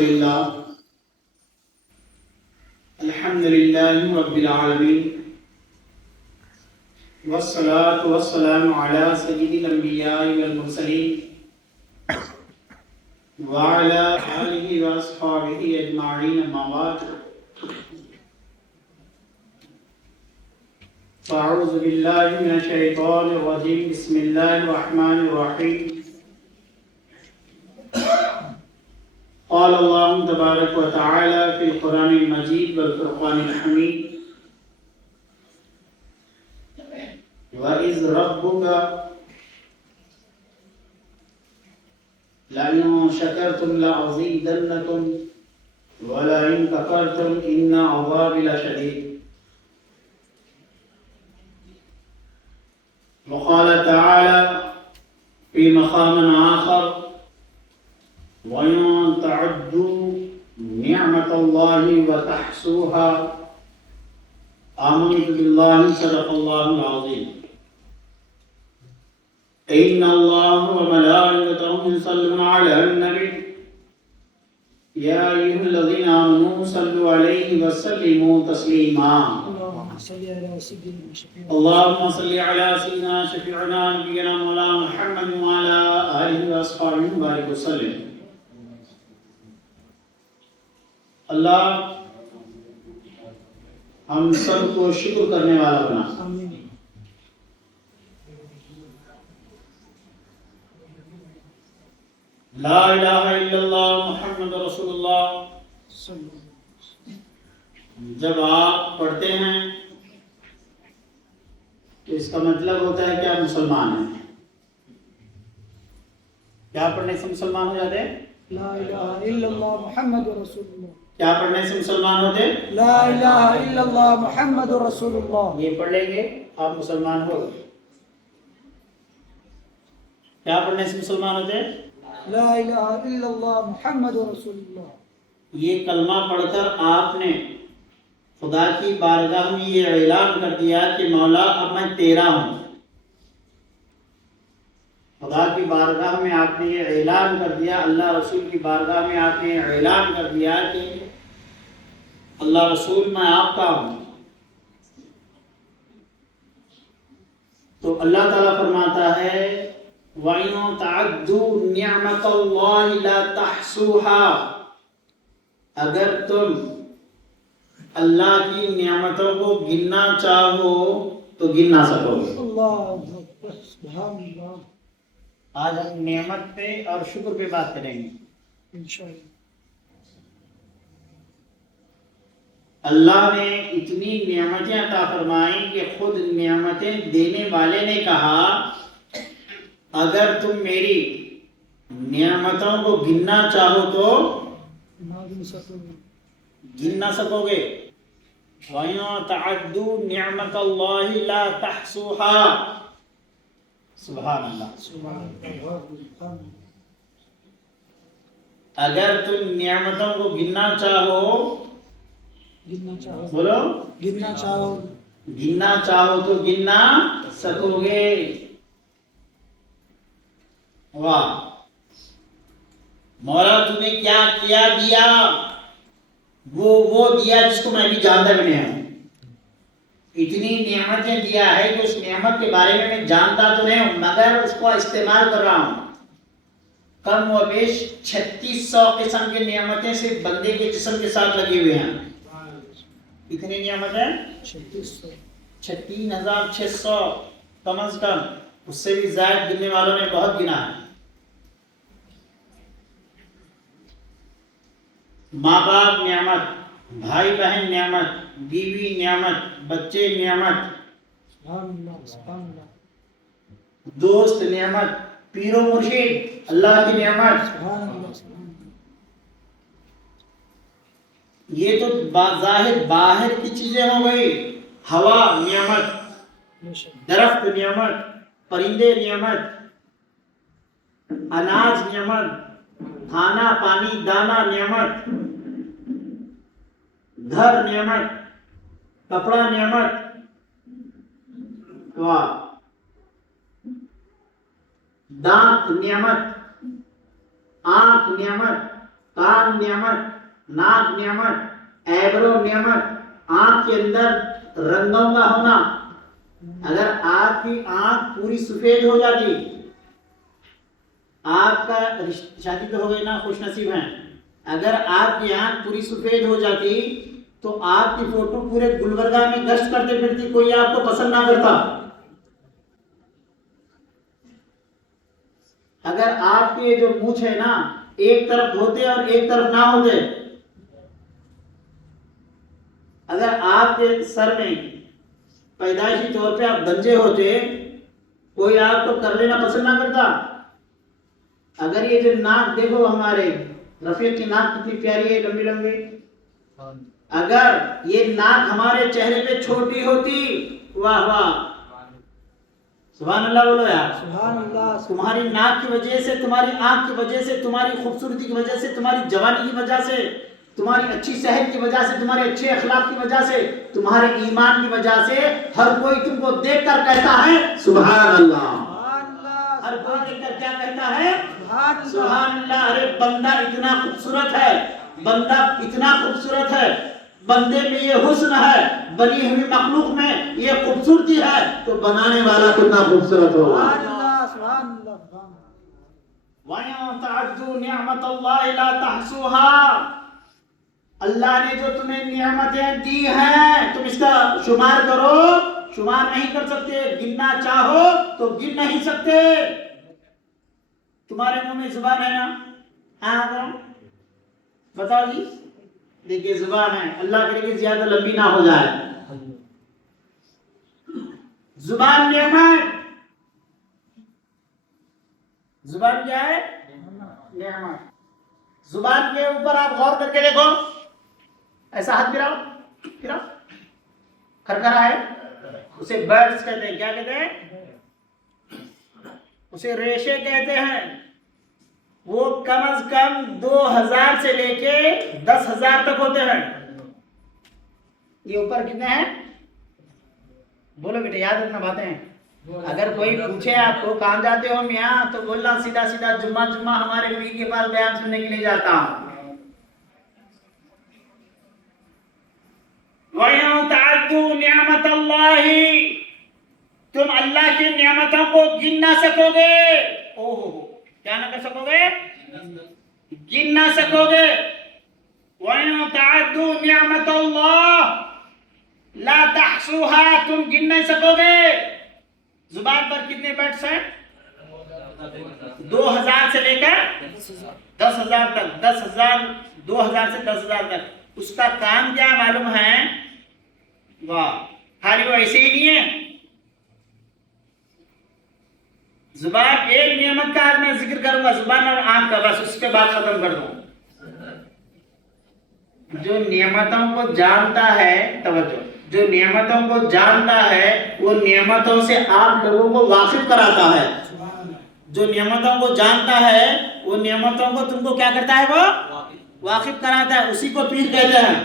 لله الحمد لله رب العالمين والصلاة والسلام على سيد الأنبياء والمرسلين وعلى آله وأصحابه أجمعين أما بعد فأعوذ بالله من الشيطان الرجيم بسم الله الرحمن الرحيم قال الله تبارك وتعالى في القرآن المجيد والفرقان الحميد وَإِذْ رَبُّكَ لَئِن شَكَرْتُمْ لَأَزِيدَنَّكُمْ وَلَئِن كَفَرْتُمْ إِنَّ عَذَابِي لَشَدِيدٌ. وقال تعالى في مقام آخر وَإِن تَعُدُّوا نِعْمَةَ اللَّهِ وَتَحْصُوهَا آمنت بالله صدق الله العظيم. إن الله وملائكته يصلون على النبي يا أيها الذين آمنوا صلوا عليه وسلموا تسليما. اللهم صل على سيدنا شفيعنا نبينا مولانا محمد وعلى آله وأصحابه وبارك وسلم. اللہ ہم سب کو شکر کرنے والا بنا. لا الہ الا اللہ محمد رسول اللہ. جب آپ پڑھتے ہیں تو اس کا مطلب ہوتا ہے کہ آپ مسلمان ہیں. کیا پڑھنے سے مسلمان ہو جاتے ہیں؟ لا الہ الا اللہ محمد رسول اللہ. کیا پڑھنے سے مسلمان ہوتے ہیں؟ لا الہ الا اللہ محمد رسول اللہ. یہ پڑھ لیں گے آپ مسلمان ہو گئے. کیا پڑھنے سے مسلمان ہوتے ہیں؟ لا الہ الا اللہ محمد رسول اللہ. یہ کلمہ پڑھ کر آپ نے خدا کی بارگاہ میں یہ اعلان کر دیا کہ مولا اب میں تیرا ہوں. خدا کی بارگاہ میں آپ نے یہ اعلان کر دیا, اللہ رسول کی بارگاہ میں آپ نے اعلان کر دیا کہ اللہ رسول میں آپ کا ہوں. تو اللہ تعالیٰ فرماتا ہے وَإِن تَعُدُّوا نِعْمَةَ اللَّهِ لَا تَحْصُوهَا. اگر تم اللہ کی نعمتوں کو گننا چاہو تو گن نہ سکو گے. اللہ سبحان اللہ. آج ہم نعمت پہ اور شکر پہ بات کریں گے انشاءاللہ. اللہ نے اتنی نعمتیں عطا فرمائیں کہ خود نعمتیں دینے والے نے کہا اگر تم میری نعمتوں کو گننا چاہو تو گن نہ سکو گے. وَإِن تَعُدُّوا نِعْمَةَ اللَّهِ لَا تَحْصُوهَا. سبحان اللہ. اگر تم نعمتوں کو گننا چاہو بولو گننا چاہو تو گننا سکو گے. واہ مولا تم نے کیا کیا دیا, وہ دیا جس کو میں بھی جانتا بھی نہیں ہوں. اتنی نعمتیں دیا ہے کہ اس نعمت کے بارے میں جانتا تو نہیں ہوں مگر اس کو استعمال کر رہا ہوں. کم و بیش 3600 قسم کی نعمتیں سے بندے کے جسم کے ساتھ لگی ہوئے ہیں. کتنی نعمتیں؟ 36,600 کم از کم. اس سے بھی زائد گننے والوں نے بہت گنا ہے. ماں باپ نعمت, بھائی بہن نعمت, بیوی نعمت, بچے نعمت, دوست نعمت, پیر و مرشد اللہ کی نعمت. یہ تو باہر کی چیزیں ہو گئی. ہوا نعمت, درخت نعمت, پرندے نعمت, اناج نعمت, کھانا پانی دانا نعمت, گھر نعمت, کپڑا نعمت. واہ دانت نعمت, آنکھ نعمت, کان نعمت، ناک نعمت، ایبرو نعمت، آنکھ کے اندر رنگوں کا ہونا. اگر آپ کی آنکھ پوری سفید ہو جاتی، آپ کا شادی تو ہو گئی نا، خوش نصیب ہیں. اگر آپ کی آنکھ پوری سفید ہو جاتی تو آپ کی فوٹو پورے گلبرگہ میں گشت کرتے پھرتی، کوئی آپ کو پسند نہ کرتا. اگر آپ کے جو مونچھ ہے نا ایک طرف ہوتے اور ایک طرف نہ ہوتے، اگر آپ کے سر میں پیدائشی طور پہ آپ گنجے ہوتے، کوئی آپ کو کر لینا پسند نہ کرتا. اگر یہ جو ناک دیکھو، ہمارے رفیق کی ناک کتنی پیاری ہے، لمبی لمبی. اگر یہ ناک ہمارے چہرے پہ چھوٹی ہوتی، واہ واہ سبحان اللہ بولو یار. سبحان اللہ. تمہاری ناک کی وجہ سے، تمہاری آنکھ کی وجہ سے، تمہاری خوبصورتی کی وجہ سے، تمہاری جوانی کی وجہ سے، تمہاری اچھی صحت کی وجہ سے، تمہارے اچھے اخلاق کی وجہ سے، تمہارے ایمان کی وجہ سے ہر کوئی تم کو دیکھ کر کہتا ہے سبحان اللہ. ہر کوئی دیکھ کر کیا کہتا ہے؟ سبحان اللہ. ارے بندہ اتنا خوبصورت ہے، بندہ اتنا خوبصورت ہے، بندے میں یہ حسن ہے، بنی ہوئی مخلوق میں یہ خوبصورتی ہے، تو بنانے والا کتنا خوبصورت ہوگا. وَإِن تَعُدُّوا نِعْمَتَ اللَّهِ لَا تَحْصُوهَا. اللہ نے جو تمہیں نعمتیں دی ہیں تم اس کا شمار کرو، شمار نہیں کر سکتے. گننا چاہو تو گن نہیں سکتے. تمہارے منہ میں زبان ہے نا؟ ہاں بتاؤ جی. دیکھیے زبان ہے، اللہ کرے کہ زیادہ لمبی نہ ہو جائے. زبان نعمت. زبان کیا ہے؟ نعمت. زبان کے اوپر آپ غور کر کے دیکھو، ایسا ہاتھ پھراؤ، پھراؤ، کھرکھرا ہے، اسے برڈز کہتے ہیں. کیا کہتے ہیں؟ اسے ریشے کہتے ہیں. وہ کم از کم 2000 سے لے کے 10,000 تک ہوتے ہیں. یہ اوپر کتنے ہیں؟ بولو بیٹے، یاد رکھنا باتیں. اگر کوئی پوچھے آپ کو کہاں جاتے ہو میاں، تو بولنا سیدھا سیدھا جمعہ جمعہ ہمارے پیر کے پاس بیان سننے کے لیے جاتا ہوں. وَإِن تَعُدُّوا نِعْمَتَ اللَّهِ. تم اللہ کی نعمتوں کو گن نہ سکو گے. کیا نہ کر سکو گے؟ گن نہ سکو گے. وَإِن تَعُدُّوا نِعْمَتَ اللَّهِ لَا تَحْصُوهَا. تم گن نہیں سکو گے. زبان پر کتنے بیٹس ہیں؟ 2000 سے لے کر 10,000 تک. 10,000 2000 سے 10,000 تک. اس کا کام کیا معلوم ہے؟ واہ، خالی وہ ایسے ہی نہیں ہے. زبان ایک نعمت کا آج میں ذکر کروں گا، زبان اور آنکھ کا، بس اس کے بعد ختم کر دوں. جو نعمتوں کو جانتا ہے، توجہ، جو نعمتوں کو جانتا ہے وہ نعمتوں سے آپ لوگوں کو واقف کراتا ہے. جو نعمتوں کو جانتا ہے وہ نعمتوں کو تم کو کیا کرتا ہے؟ وہ واقف کراتا ہے. اسی کو پیر کہتے ہیں.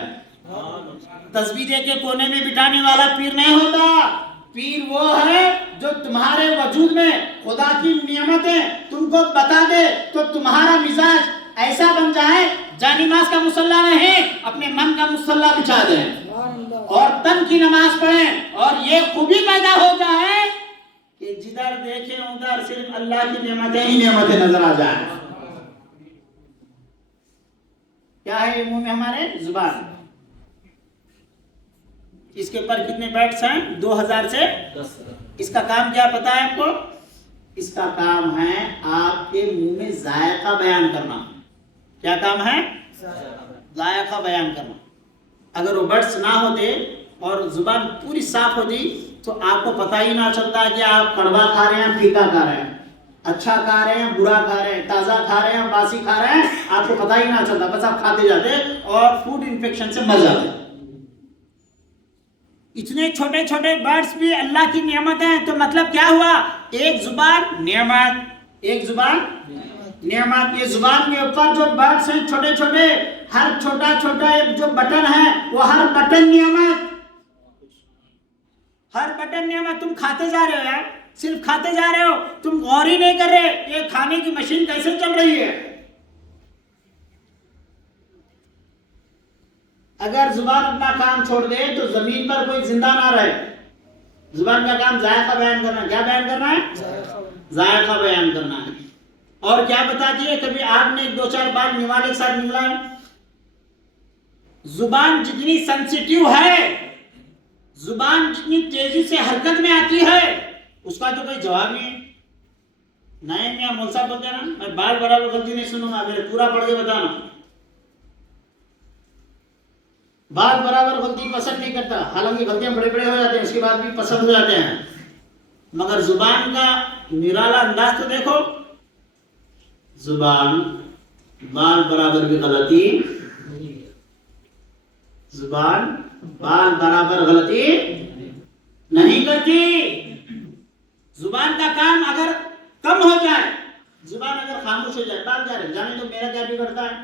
تسبیح دے کے کونے میں بٹھانے والا پیر نہیں ہوتا. پیر وہ ہے جو تمہارے وجود میں خدا کی نعمتیں تم کو بتا دے تو تمہارا مزاج ایسا بن جائے، جانماز کا مصلی نہیں، اپنے من کا مصلی بچھا دیں اور تن کی نماز پڑھیں، اور یہ خوبی پیدا ہو جائے کہ جدھر دیکھیں ادھر صرف اللہ کی نعمتیں ہی نعمتیں نظر آ جائیں. کیا ہے یہ منہ میں ہمارے؟ زبان. اس کے اوپر کتنے بیٹس ہیں؟ 2000 سے 10. اس کا کام کیا پتا ہے آپ کو؟ اس کا کام ہے آپ کے منہ میں ذائقہ بیان کرنا. کیا کام ہے؟ ذائقہ بیان کرنا. اگر وہ بٹس نہ ہوتے اور زبان پوری صاف ہوتی تو آپ کو پتہ ہی نہ چلتا کہ آپ کڑوا کھا رہے ہیں، پھیکا کھا رہے ہیں، اچھا کھا رہے ہیں، برا کھا رہے ہیں، تازہ کھا رہے ہیں، باسی کھا رہے ہیں. آپ کو پتہ ہی نہ چلتا، بس آپ کھاتے جاتے اور فوڈ انفیکشن سے مر جاتے. اتنے چھوٹے چھوٹے برڈس بھی اللہ کی نعمت ہیں. تو مطلب کیا ہوا؟ ایک زبان نعمت، ایک زبان نعمت. یہ زبان کے اوپر جو برڈس ہیں چھوٹے چھوٹے، ہر چھوٹا چھوٹا ایک جو بٹن ہے وہ ہر بٹن نعمت. ہر بٹن نعمت. تم کھاتے جا رہے ہو یار، صرف کھاتے جا رہے ہو، تم غور ہی نہیں کر رہے یہ کھانے کی مشین کیسے چل رہی ہے. اگر زبان اپنا کام چھوڑ دے تو زمین پر کوئی زندہ نہ رہے. زبان کا کام ذائقہ بیان کرنا ہے. کیا بیان کرنا ہے؟ ذائقہ بیان کرنا ہے. اور کیا بتاتی ہے؟ کبھی آپ نے 2-4 بار نوالے کے ساتھ نگلا ہے؟ زبان جتنی سینسیٹیو ہے، زبان جتنی تیزی سے حرکت میں آتی ہے، اس کا تو کوئی جواب نہیں ہے. نئے میاں مول صاحب بولتے ہیں نا، میں بار برابر غلطی نہیں سنوں گا، میرے پورا پڑھ کے بتانا. بار برابر غلطی پسند نہیں کرتا، حالانکہ غلطیاں بڑے بڑے ہو جاتے ہیں، اس کے بعد بھی پسند ہو جاتے ہیں. مگر زبان کا نرالا انداز تو دیکھو. زبان بال برابر بھی غلطی، زبان بال برابر غلطی نہیں کرتی. زبان کا کام اگر کم ہو جائے، زبان اگر خاموش ہو جائے، بات کیا رہے جانے تو میرا کیا بگڑتا ہے.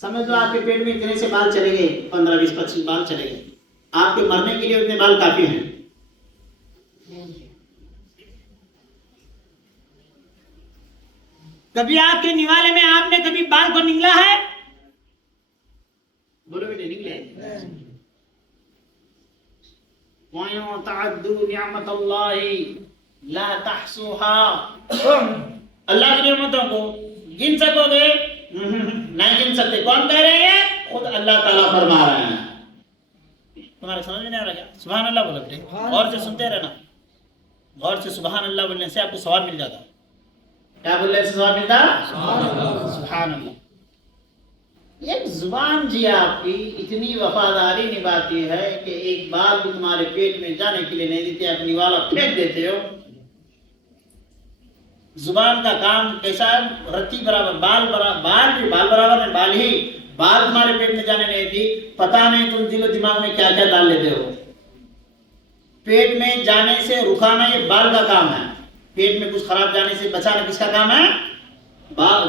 سمجھ لو آپ کے پیٹ میں اتنے سے بال چلے گئے، 15-20-25 بال چلے گئے، آپ کے مرنے کے لیے اتنے بال کافی ہیں. کبھی آپ کے نوالے میں آپ نے کبھی بال کو نگلا ہے؟ بولو بیٹے نگلے. وَإِن تَعُدُّوا نِعْمَتَ اللَّهِ لَا تَحْصُوهَا. اللہ کی نعمتوں کو گن سکو گے؟ نہیں گن سکتے. کون کہہ رہے ہیں؟ خود اللہ تعالیٰ فرما رہے ہیں. تمہارے سمجھ میں نہیں آ رہا کیا؟ سبحان اللہ بولو بیٹے، غور سے سنتے رہنا. غور سے سبحان اللہ بولنے سے آپ کو ثواب مل جاتا. کیا بولنے سے ثواب ملتا؟ سبحان اللہ. ایک زبان جی آپ کی اتنی وفاداری نبھاتی ہے کہ ایک بال بھی تمہارے پیٹ میں جانے کے لیے نہیں دیتے، اپنی والا پھینک دیتے ہو. زبان کا کام کیسا ہے؟ رتی برابر، بال برابر بال ہی، بال تمہارے پیٹ میں جانے نہیں دی. پتہ نہیں تم دل و دماغ میں کیا کیا ڈال لیتے ہو. پیٹ میں جانے سے رکانا یہ بال کا کام ہے. پیٹ میں کچھ خراب جانے سے بچانا کس کا کام ہے؟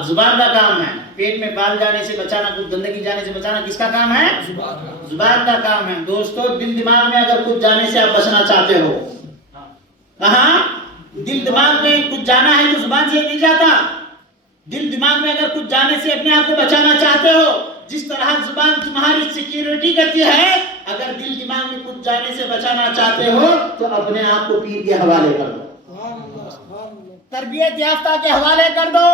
زبان کا کام ہے. پیٹ میں بال جانے سے بچانا، کچھ گندگی جانے سے بچانا کس کا کام ہے؟ زبان کا کام ہے. دوستو دل دماغ میں اگر کچھ جانے سے آپ بچنا چاہتے ہو، کہاں دل دماغ میں کچھ جانا ہے تو زبان سے نہیں جاتا. دل دماغ میں اگر کچھ جانے سے اپنے آپ کو بچانا چاہتے ہو، جس طرح زبان تمہاری سیکیورٹی کرتی ہے، اگر دل دماغ میں کچھ جانے سے بچانا چاہتے ہو تو اپنے آپ کو پیر کے حوالے کر دو، تربیت یافتہ کے حوالے کر دو.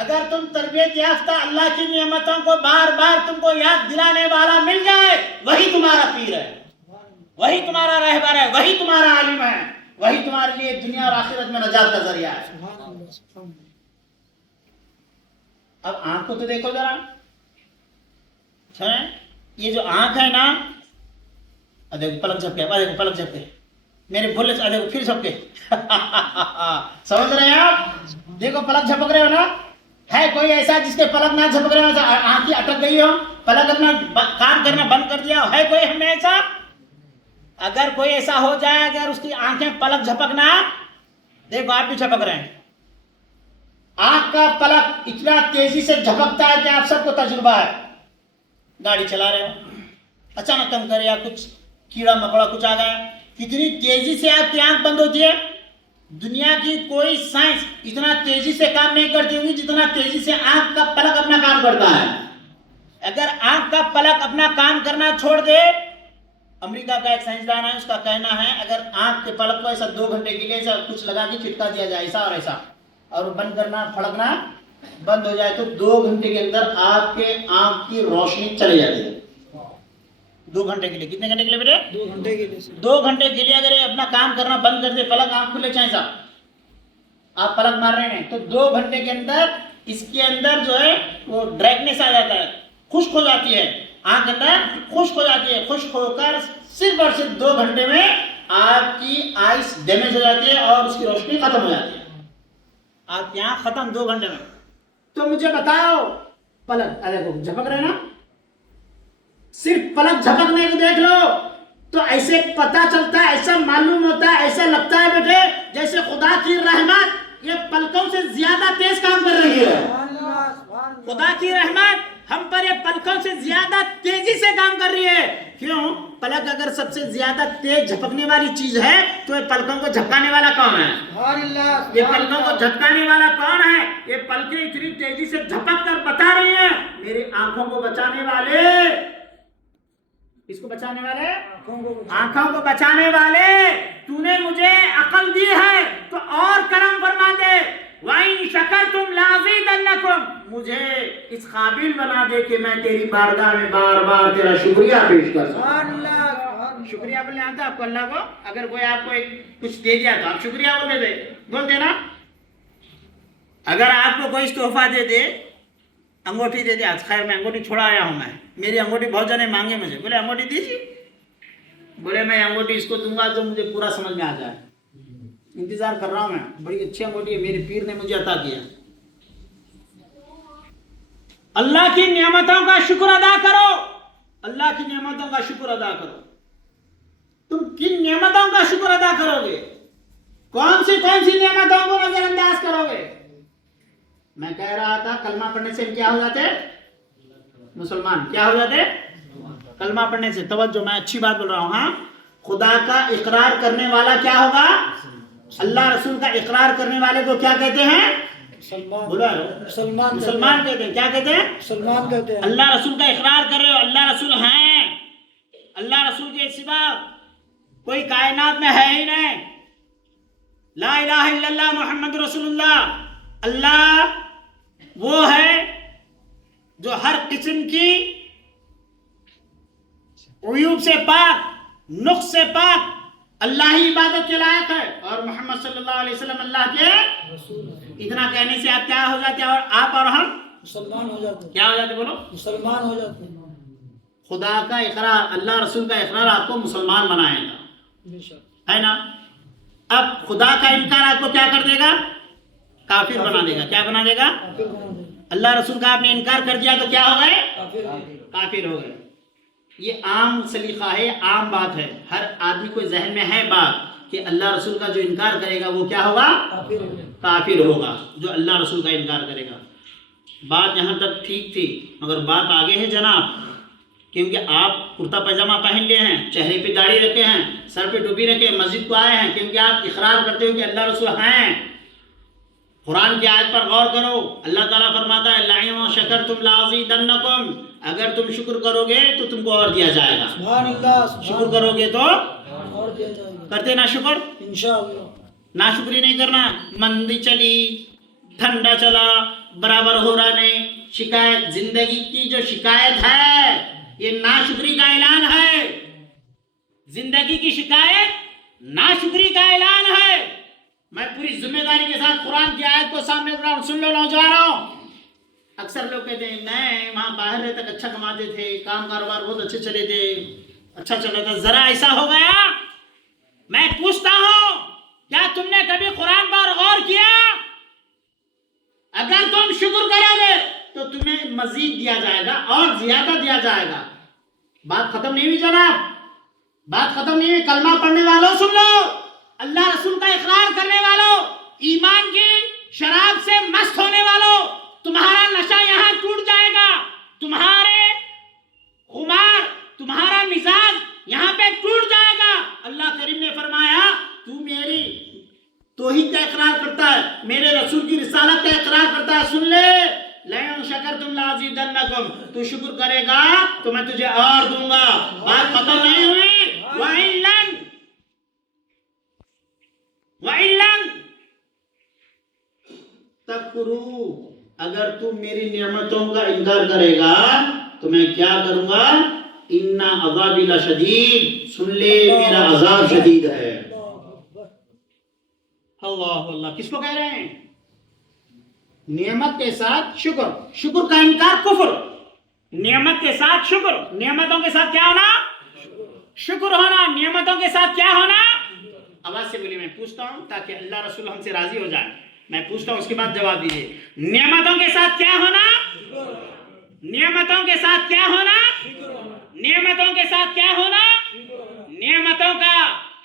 اگر تم تربیت یافتہ اللہ کی نعمتوں کو بار بار تم کو یاد دلانے والا مل جائے، وہی تمہارا پیر ہے، وہی تمہارا رہبر ہے، وہی تمہارا عالم ہے، وہی تمہارے لیے دنیا اور آخرت میں نجات کا ذریعہ ہے. اب آنکھ کو تو دیکھو ذرا. یہ جو آنکھ ہے نا، دیکھو پلک جھپکے، دیکھو پلک جھپکے، میرے بولے سے دیکھو پھر جھپکے. سمجھ رہے ہیں آپ؟ دیکھو پلک جھپک رہے ہو نا. ہے کوئی ایسا جس کے پلک نہ جھپک رہے ہو، آنکھیں اٹک گئی ہو، پلک اپنا کام کرنا بند کر دیا ہو؟ ہے کوئی ہمیں ایسا؟ اگر کوئی ایسا ہو جائے، اگر اس کی آنکھیں پلک جھپکنا، دیکھو آپ بھی جھپک رہے ہیں. آنکھ کا پلک اتنا تیزی سے جھپکتا ہے کہ آپ سب کو تجربہ ہے. گاڑی چلا رہے ہو، اچانک کم کرے یا کچھ کیڑا مکوڑا کچھ آ گیا، کتنی تیزی سے آپ کی آنکھ بند ہوتی ہے. دنیا کی کوئی سائنس اتنا تیزی سے کام نہیں کرتی ہوگی جتنا تیزی سے آنکھ کا پلک اپنا کام کرتا ہے. اگر آنکھ کا پلک اپنا کام کرنا چھوڑ دے، امریکہ کا ایک سائنسدان ہے، اس کا کہنا ہے اگر آنکھ کے پلک کو ایسا 2 گھنٹے کے لیے ایسا کچھ لگا کے چپکا دیا جائے ایسا اور ایسا، اور بند کرنا پھڑکنا بند ہو جائے، تو 2 گھنٹے کے اندر آپ کے آنکھ کی روشنی چلی جاتی ہے. 2 گھنٹے کے لیے. کتنے گھنٹے کے لیے بیٹے؟ 2 گھنٹے کے لیے. 2 گھنٹے کے لیے اگر یہ اپنا کام کرنا بند کر دے، پلک آنکھ کھلے چاہے سا آپ پلک مار رہے ہیں، تو 2 گھنٹے کے اندر اس کے اندر جو ہے وہ ڈرائٹنیس آ جاتا ہے، خشک ہو جاتی ہے آنکھ اندر، خشک ہو جاتی ہے. خشک ہو کر صرف اور صرف 2 گھنٹے میں آپ کی آئس ڈیمیج ہو جاتی ہے اور اس کی روشنی ختم ہو جاتی ہے. آپ کی آنکھ ختم 2 گھنٹے میں. تو مجھے بتاؤ، پلک ارے جھپک رہے نا، صرف پلک جھپکنے کو دیکھ لو تو ایسے پتا چلتا ہے، ایسا معلوم ہوتا ہے، ایسا لگتا ہے بیٹے جیسے خدا کی رحمت یہ پلکوں سے زیادہ تیز کام کر رہی ہے. خدا کی رحمت ہم پر یہ پلکوں سے زیادہ تیزی سے کام کر رہی ہے. کیوں؟ پلک اگر سب سے زیادہ تیز جھپکنے والی چیز ہے تو یہ پلکوں کو جھپکانے والا کون ہے؟ یہ پلکوں کو جھپکانے والا کون ہے؟ یہ پلکیں اتنی تیزی سے جھپک کر بتا رہی ہیں میری آنکھوں کو بچانے والے، اس کو بچانے والے، آنکھوں کو بچانے والے، تو نے مجھے عقل دی ہے تو اور کرم فرما دے، وَإِن شَكَرْتُمْ لَأَزِيدَنَّكُمْ، مجھے اس قابل بنا دے کہ میں تیری بارگاہ میں بار بار تیرا شکریہ پیش کر سکوں۔ شکریہ بولنے آتا آپ کو اللہ کو؟ اگر کوئی آپ کو کچھ دے دیا تو آپ شکریہ بول دینا۔ اگر آپ کو کوئی تحفہ دے دے، انگوٹھی دے دے، آج خیر میں انگوٹھی چھوڑا آیا ہوں، میں میری انگوٹھی بہت جنے مانگے مجھے، بولے انگوٹھی دیجیے، بولے میں انگوٹھی اس کو دوں گا تو مجھے پورا سمجھ میں آ جائے، انتظار کر رہا ہوں میں، بڑی اچھی انگوٹھی ہے، میرے پیر نے مجھے عطا کیا۔ اللہ کی نعمتوں کا شکر ادا کرو، اللہ کی نعمتوں کا شکر ادا کرو۔ تم کن نعمتوں کا شکر ادا کرو گے؟ کون سی نعمتوں کو نظر انداز کرو گے؟ میں کہہ رہا تھا کلمہ پڑھنے سے کیا ہو جاتے؟ مسلمان کیا ہو جاتے؟ کلمہ پڑھنے سے، توجہ میں اچھی بات بول رہا ہوں، ہاں، خدا کا اقرار کرنے والا کیا ہوگا؟ اللہ رسول کا اقرار کرنے والے کو کیا کہتے ہیں؟ مسلمان کہتے ہیں۔ کیا کہتے ہیں؟ مسلمان کہتے ہیں۔ اللہ رسول کا اقرار کر رہے ہو، اللہ رسول ہیں، اللہ رسول کے سوا کوئی کائنات میں ہے ہی نہیں، لا الہ الا اللہ محمد رسول اللہ۔ اللہ وہ ہے جو ہر قسم کی عیوب سے پاک، نقص سے پاک، اللہ ہی عبادت کے لائق ہے، اور محمد صلی اللہ علیہ وسلم اللہ کے رسول ہیں۔ اتنا کہنے سے آپ کیا ہو جاتے ہیں؟ اور آپ اور ہم مسلمان ہو جاتے ہیں۔ کیا ہو جاتے؟ بولو، مسلمان ہو جاتے ہیں۔ خدا کا اقرار، اللہ رسول کا اقرار آپ کو مسلمان بنائے گا، ہے نا؟ اب خدا کا انکار آپ کو کیا کر دے گا؟ کافر بنا دے گا۔ کیا بنا دے گا؟ اللہ رسول کا آپ نے انکار کر دیا تو کیا ہو گئے؟ کافر ہو گئے۔ یہ عام سلیقہ ہے، عام بات ہے، ہر آدمی کو ذہن میں ہے بات کہ اللہ رسول کا جو انکار کرے گا وہ کیا ہوگا؟ کافر ہوگا، جو اللہ رسول کا انکار کرے گا۔ بات یہاں تک ٹھیک تھی، مگر بات آگے ہے جناب، کیونکہ آپ کرتا پاجامہ پہن لیے ہیں، چہرے پہ داڑھی رکھے ہیں، سر پہ ٹوپی رکھے مسجد کو آئے ہیں، کیونکہ آپ اقرار کرتے ہو کہ اللہ رسول ہیں۔ قرآن کی آیت پر غور کرو، اللہ تعالیٰ فرماتا ہے لَئِن شَكَرْتُمْ لَأَزِيدَنَّكُمْ، اگر تم شکر کرو گے تو تم کو اور دیا جائے گا۔ سبحان اللہ، شکر کرو گے تو اور دیا جائے گا۔ کرتے نا شکر؟ انشاءاللہ۔ ناشکری نہیں کرنا، مندی چلی، ٹھنڈا چلا، برابر ہو رہا نہیں، شکایت، زندگی کی جو شکایت ہے یہ ناشکری کا اعلان ہے، زندگی کی شکایت ناشکری کا اعلان ہے۔ میں پوری ذمہ داری کے ساتھ قرآن کی آیت کو سامنے رکھ رہا ہوں، سن لو نوجوانوں۔ اکثر لوگ کہتے ہیں نہیں وہاں باہر رہے تک اچھا کماتے تھے، کام کاروبار بہت اچھے چلے تھے، اچھا چلا تھا، ذرا ایسا ہو گیا۔ میں پوچھتا ہوں کیا تم نے کبھی قرآن پر غور کیا؟ اگر تم شکر کرو گے تو تمہیں مزید دیا جائے گا اور زیادہ دیا جائے گا۔ بات ختم نہیں ہوئی جناب، بات ختم نہیں ہوئی۔ کلمہ پڑھنے والوں سن لو، اللہ رسول کا اقرار کرنے والوں، ایمان کی شراب سے مست ہونے والوں، تمہارا نشہ یہاں ٹوٹ جائے گا، تمہارے خمار، تمہارا مزاج یہاں پہ ٹوٹ جائے گا۔ اللہ کریم نے فرمایا تو میری توحید کا اقرار کرتا ہے، میرے رسول کی رسالت کا اقرار کرتا ہے، سن لے، لَئِن شَكَرْتُمْ لَأَزِيدَنَّكُمْ، تو شکر کرے گا تو میں تجھے اور دوں گا۔ بات ختم نہیں ہوئی۔ وَإِن لَمْ تَكْفُرُوا، اگر تم میری نعمتوں کا انکار کرے گا تو میں کیا کروں گا؟ اِنَّ عَذَابِي لَشَدِيدٌ، سن لے میرا عذاب شدید ہے۔ اللہ اللہ، کس کو کہہ رہے ہیں؟ نعمت کے ساتھ شکر، شکر کا انکار کفر، نعمت کے ساتھ شکر، نعمتوں کے ساتھ کیا ہونا؟ شکر ہونا، نعمتوں کے ساتھ کیا ہونا؟ آواز سے بولیے، میں پوچھتا ہوں تاکہ اللہ رسول ہم سے راضی ہو جائے، میں پوچھتا ہوں اس کے بعد جواب دیجیے۔ نعمتوں کے ساتھ کیا ہونا؟ نعمتوں کے ساتھ کیا ہونا؟ نعمتوں کے ساتھ کیا ہونا؟ نعمتوں کا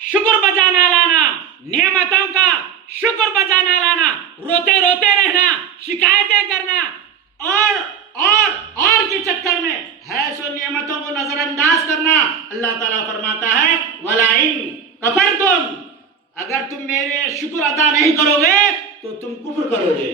شکر بجانا لانا، نعمتوں کا شکر بجانا لانا، روتے روتے رہنا، شکایتیں کرنا اور کے چکر میں ہے سو نعمتوں کو نظر انداز کرنا۔ اللہ تعالیٰ فرماتا ہے وَلَئِن كَفَرْتُمْ، اگر تم میرے شکر ادا نہیں کرو گے تو تم کفر کرو گے۔